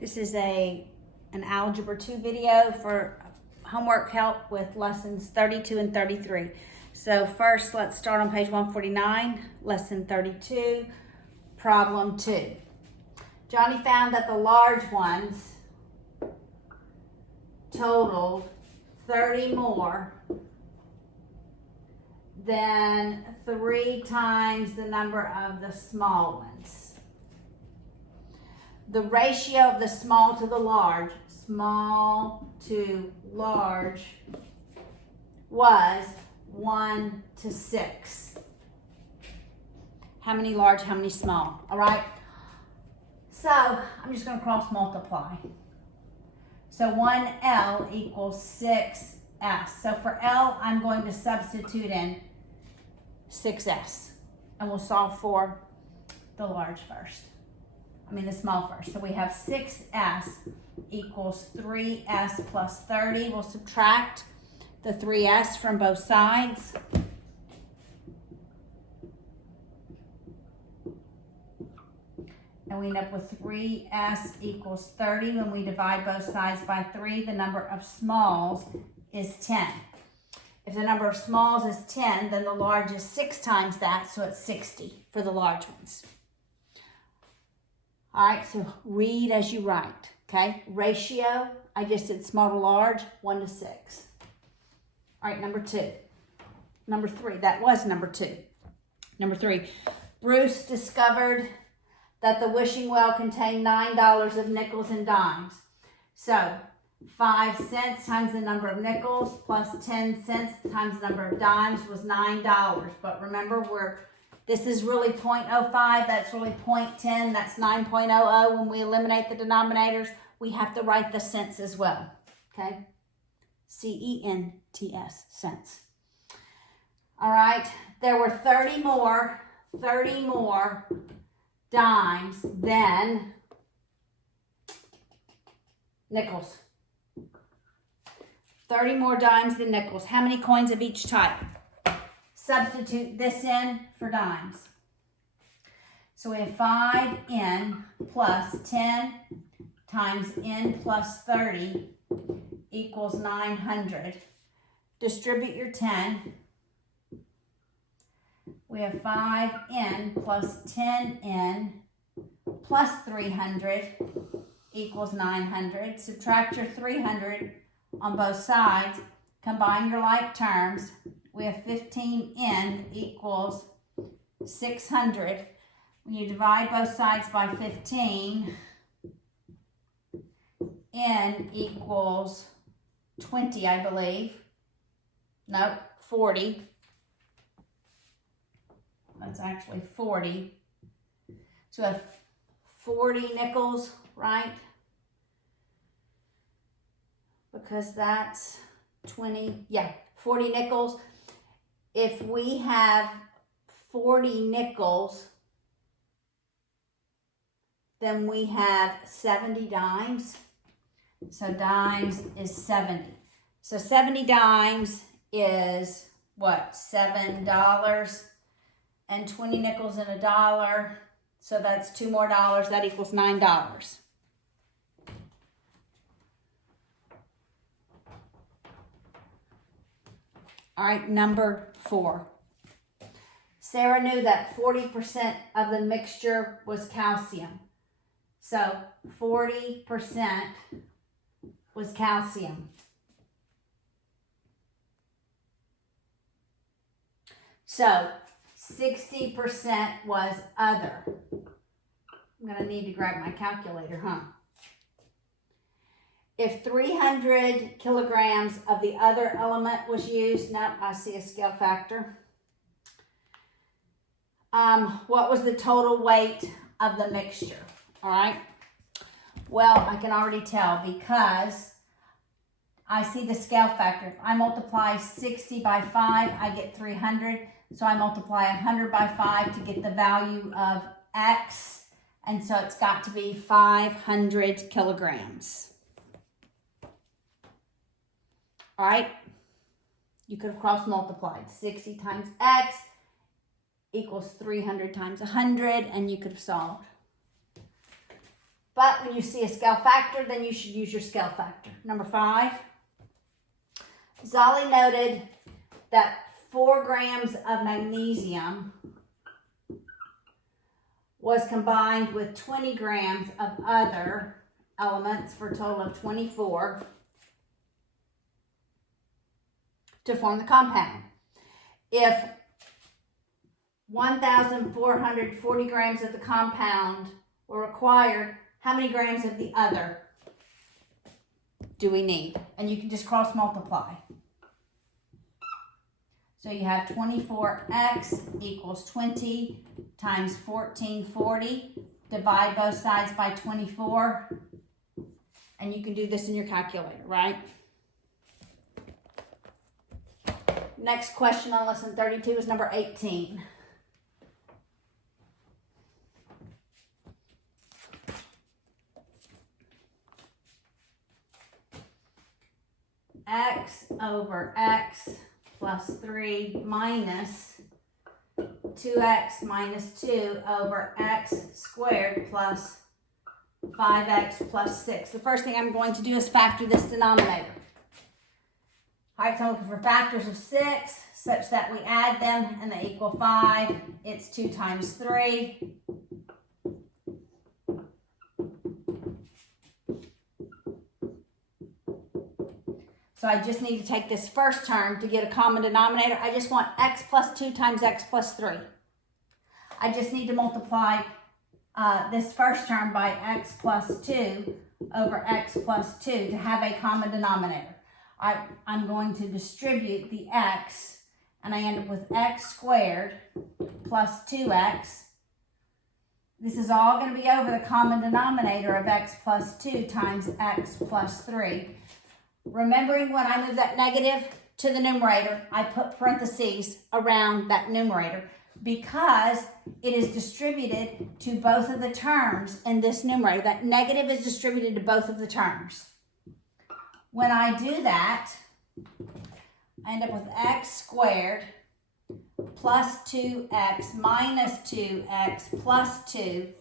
This is an Algebra 2 video for homework help with lessons 32 and 33. So first, let's start on page 149, lesson 32, problem 2. Johnny found that the large ones totaled 30 more than 3 times the number of the small ones. The ratio of the small to the large, small to large, was 1 to 6. How many large, how many small? All right. So I'm just going to cross multiply. So 1L equals 6S. So for L, I'm going to substitute in 6S. And we'll solve for the large first. The small first. So we have 6S equals 3S plus 30. We'll subtract the 3S from both sides. And we end up with 3S equals 30. When we divide both sides by 3, the number of smalls is 10. If the number of smalls is 10, then the large is 6 times that, so it's 60 for the large ones. All right, so read as you write, okay? Ratio, I just did small to large, 1 to 6. All right, number 3, that was number 2. Number 3, Bruce discovered that the wishing well contained $9 of nickels and dimes. So 5 cents times the number of nickels plus 10 cents times the number of dimes was $9. But remember, this is really 0.05, that's really 0.10, that's 9.00. When we eliminate the denominators, we have to write the cents as well, okay? C-E-N-T-S, cents. All right, there were 30 more dimes than nickels. 30 more dimes than nickels. How many coins of each type? Substitute this in for dimes. So we have 5n plus 10 times n plus 30 equals 900. Distribute your 10. We have 5n plus 10n plus 300 equals 900. Subtract your 300 on both sides. Combine your like terms. We have 15n equals 600. When you divide both sides by 15, n equals 20, I believe. Nope, 40. That's actually 40. So we have 40 nickels, right? Because that's 20, 40 nickels. If we have 40 nickels, then we have 70 dimes. So dimes is 70. So 70 dimes is what? $7 and 20 nickels and $1. So that's 2 more dollars. That equals $9. All right, number 4. Sarah knew that 40% of the mixture was calcium. So 40% was calcium. So 60% was other. I'm going to need to grab my calculator, If 300 kilograms of the other element was used, I see a scale factor. What was the total weight of the mixture? All right. Well, I can already tell because I see the scale factor. If I multiply 60 by 5, I get 300. So I multiply 100 by 5 to get the value of X. And so it's got to be 500 kilograms. All right, you could have cross multiplied. 60 times X equals 300 times 100, and you could have solved. But when you see a scale factor, then you should use your scale factor. Number 5, Zolly noted that 4 grams of magnesium was combined with 20 grams of other elements for a total of 24 to form the compound. If 1,440 grams of the compound were required, how many grams of the other do we need? And you can just cross multiply. So you have 24x equals 20 times 1440. Divide both sides by 24. And you can do this in your calculator, right? Next question on lesson 32 is number 18. X over x plus 3 minus 2x minus 2 over x squared plus 5x plus 6. The first thing I'm going to do is factor this denominator. All right, so I'm looking for factors of 6 such that we add them and they equal 5. It's 2 times 3. So I just need to take this first term to get a common denominator. I just want x plus 2 times x plus 3. I just need to multiply this first term by x plus 2 over x plus 2 to have a common denominator. I'm going to distribute the x, and I end up with x squared plus 2x. This is all going to be over the common denominator of x plus 2 times x plus 3. Remembering when I move that negative to the numerator, I put parentheses around that numerator because it is distributed to both of the terms in this numerator. That negative is distributed to both of the terms. When I do that, I end up with x squared plus 2x minus 2x plus 2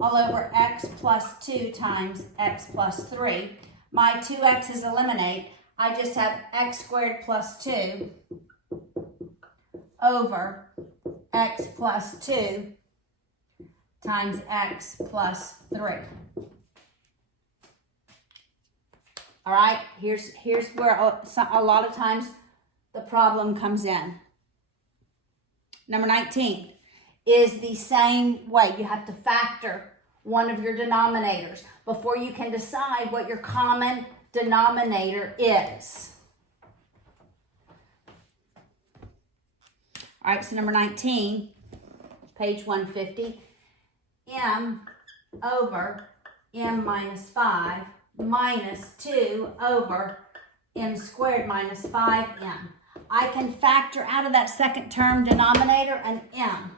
all over x plus 2 times x plus 3. My 2x's eliminate. I just have x squared plus 2 over x plus 2 times x plus 3. All right, here's where a lot of times the problem comes in. Number 19 is the same way. You have to factor one of your denominators before you can decide what your common denominator is. All right, so number 19, page 150, m over m minus 5 minus 2 over m squared minus 5m. I can factor out of that second term denominator an m.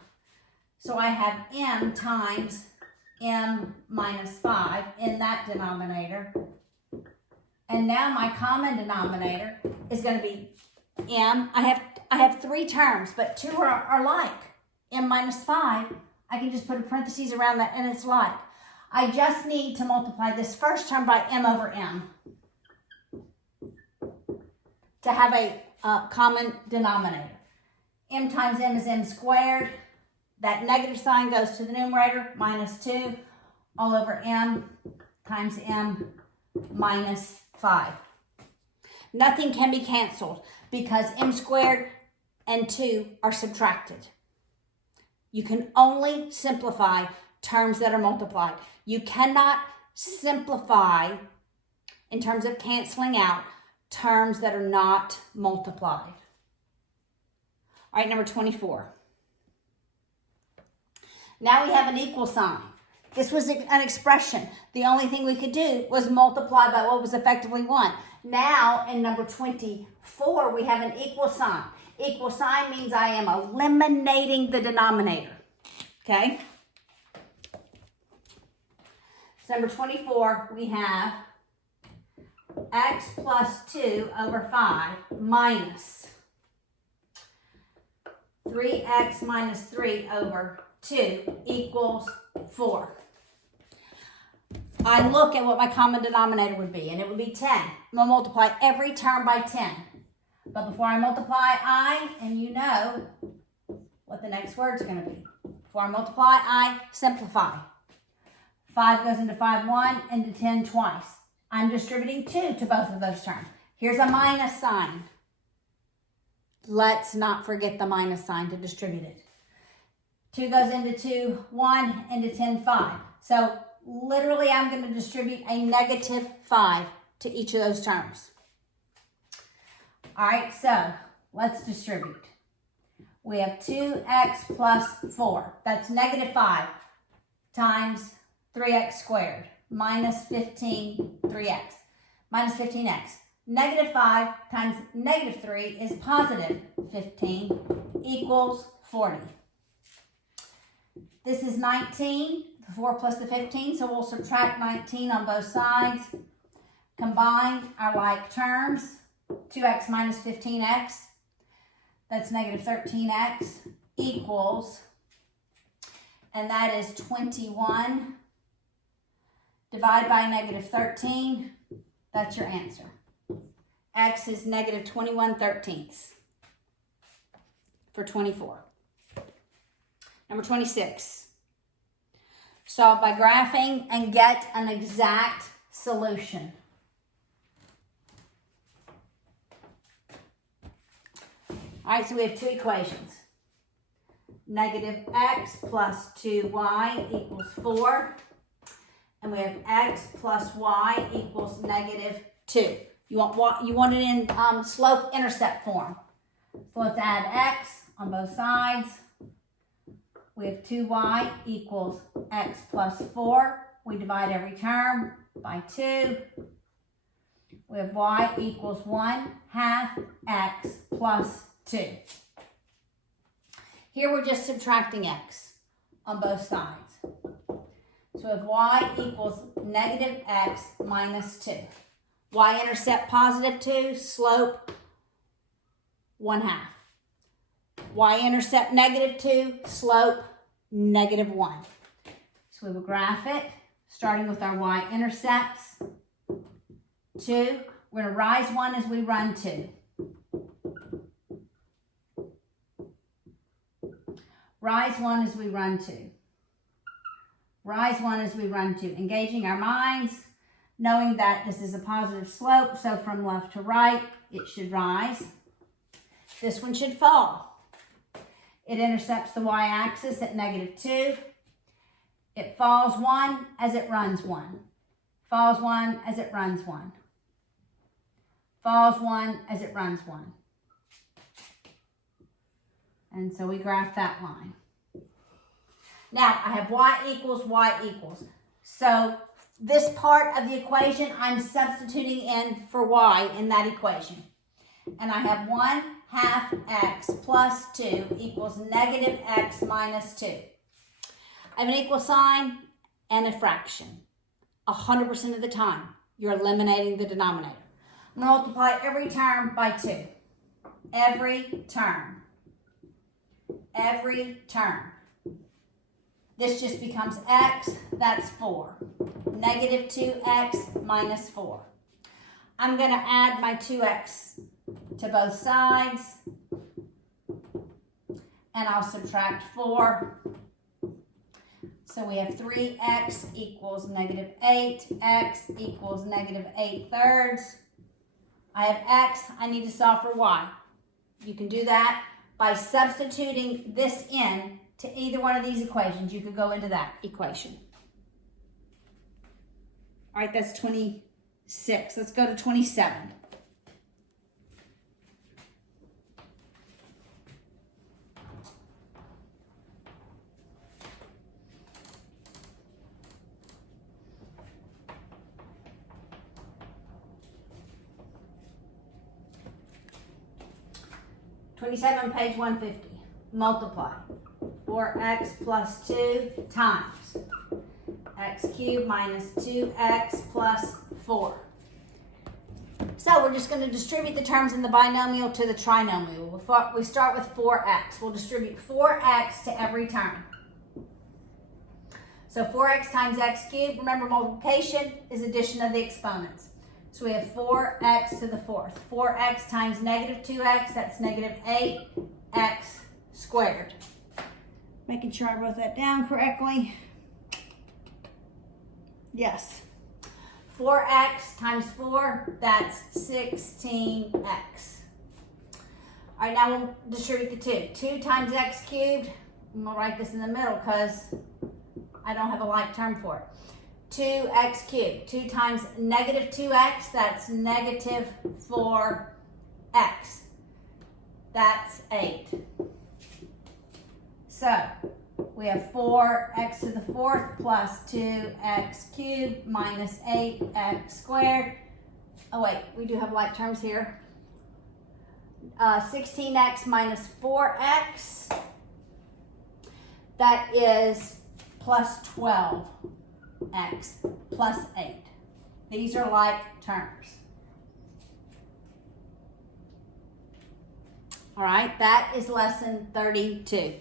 So I have m times m minus 5 in that denominator. And now my common denominator is going to be m. I have 3 terms, but 2 are like. m minus 5, I can just put a parentheses around that and it's like. I just need to multiply this first term by m over m to have a common denominator. M times m is m squared. That negative sign goes to the numerator, minus 2 all over m times m minus 5. Nothing can be canceled because m squared and 2 are subtracted. You can only simplify terms that are multiplied. You cannot simplify in terms of canceling out terms that are not multiplied. All right, number 24. Now we have an equal sign. This was an expression. The only thing we could do was multiply by what was effectively 1. Now in number 24, we have an equal sign. Equal sign means I am eliminating the denominator. Okay? So number 24, we have x plus 2 over 5 minus 3x minus 3 over 2 equals 4. I look at what my common denominator would be, and it would be 10. I'm going to multiply every term by 10. But before I multiply I, and you know what the next word's going to be. Before I multiply, I simplify. 5 goes into 5 1, into 10 twice. I'm distributing 2 to both of those terms. Here's a minus sign. Let's not forget the minus sign to distribute it. 2 goes into 2, 1, into 10, 5. So literally I'm going to distribute a negative 5 to each of those terms. All right, so let's distribute. We have 2x plus 4. That's negative 5 times 3x squared minus 3x minus 15x. Negative 5 times negative 3 is positive 15 equals 40. This is 19, the 4 plus the 15, so we'll subtract 19 on both sides. Combine our like terms, 2x minus 15x, that's negative 13x, equals, and that is 21. Divide by negative 13, that's your answer. X is negative 21/13 for 24. Number 26. Solve by graphing and get an exact solution. All right, so we have two equations. Negative x plus 2y equals 4. And we have x plus y equals negative 2. You want it in slope-intercept form. So let's add x on both sides. We have 2y equals x plus 4. We divide every term by 2. We have y equals 1/2 x plus 2. Here we're just subtracting x on both sides. So we have y equals negative x minus 2. Y-intercept positive 2, slope 1/2. Y-intercept negative 2, slope negative 1. So we will graph it, starting with our y-intercepts. 2, we're going to rise 1 as we run 2. Rise 1 as we run 2. Rise 1 as we run 2. Engaging our minds, knowing that this is a positive slope, so from left to right, it should rise. This one should fall. It intercepts the y-axis at negative 2. It falls 1 as it runs 1. Falls 1 as it runs 1. Falls 1 as it runs 1. And so we graph that line. Now, I have y equals. So this part of the equation, I'm substituting in for y in that equation. And I have 1/2 x plus 2 equals negative x minus 2. I have an equal sign and a fraction. 100% of the time, you're eliminating the denominator. I'm going to multiply every term by 2. Every term. Every term. This just becomes x, that's 4. Negative 2x minus 4. I'm going to add my 2x to both sides. And I'll subtract 4. So we have 3x equals negative 8. X equals negative 8/3. I have x, I need to solve for y. You can do that by substituting this in to either one of these equations. You could go into that equation. All right, that's 26. Let's go to 27. Page 150. Multiply. 4x plus 2 times x cubed minus 2x plus 4. So we're just going to distribute the terms in the binomial to the trinomial. We start with 4x. We'll distribute 4x to every term. So 4x times x cubed, remember multiplication is addition of the exponents. So we have 4x to the fourth. 4x times negative 2x, that's negative 8x squared. Making sure I wrote that down correctly. Yes. 4x times 4, that's 16x. All right, now we'll distribute the 2. 2 times x cubed, I'm going to write this in the middle because I don't have a like term for it. 2x cubed. 2 times negative 2x, that's negative 4x. That's 8. So we have 4x to the fourth plus 2x cubed minus 8x squared. Oh wait, we do have like terms here. 16x minus 4x. That is plus 12x plus 8. These are like terms. All right, that is lesson 32.